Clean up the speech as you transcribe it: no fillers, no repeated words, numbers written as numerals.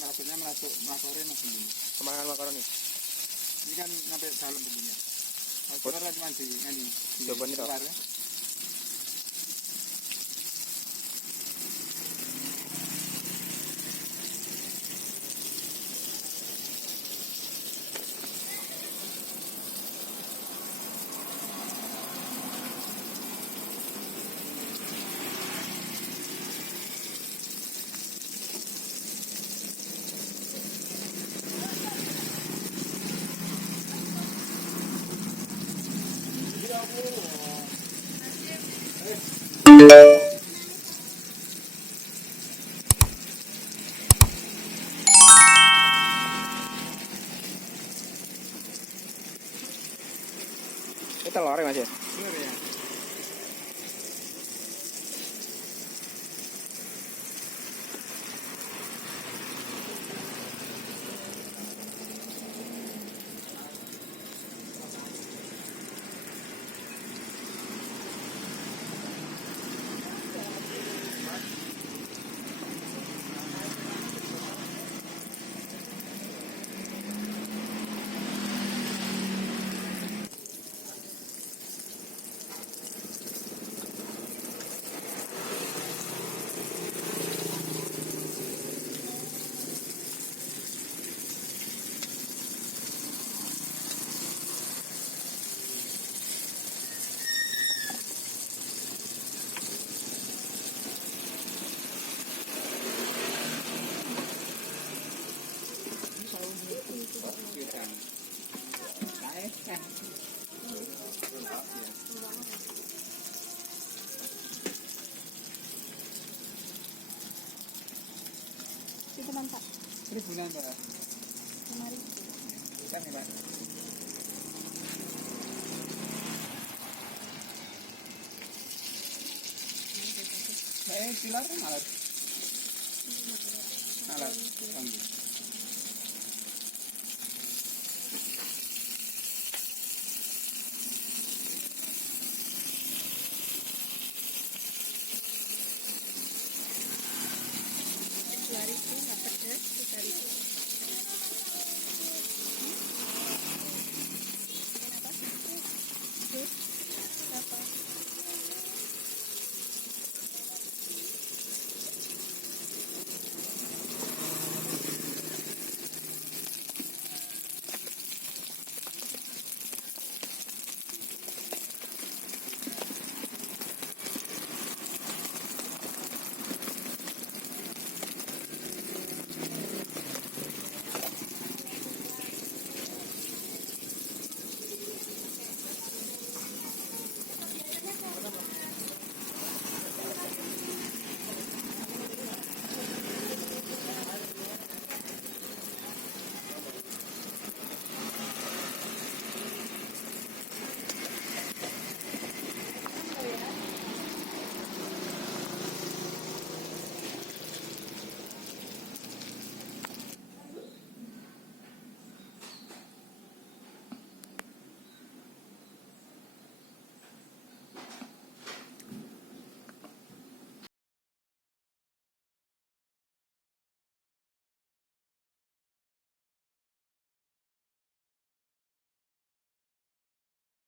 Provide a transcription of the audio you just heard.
merasuknya melakore mas bumbunya. Kemakan makaroni. Ini kan sampai dalam bumbunya. Kalau kita cuma di Coba nih, Kak. luar ya. Ini telur ya Mas ya? Benar ya. Itu mantap. Terus bulan Pak. Kemarin. Ikan ya Pak. Pilar kan alat. Alat. Dua ribu nggak pedas, 3.000.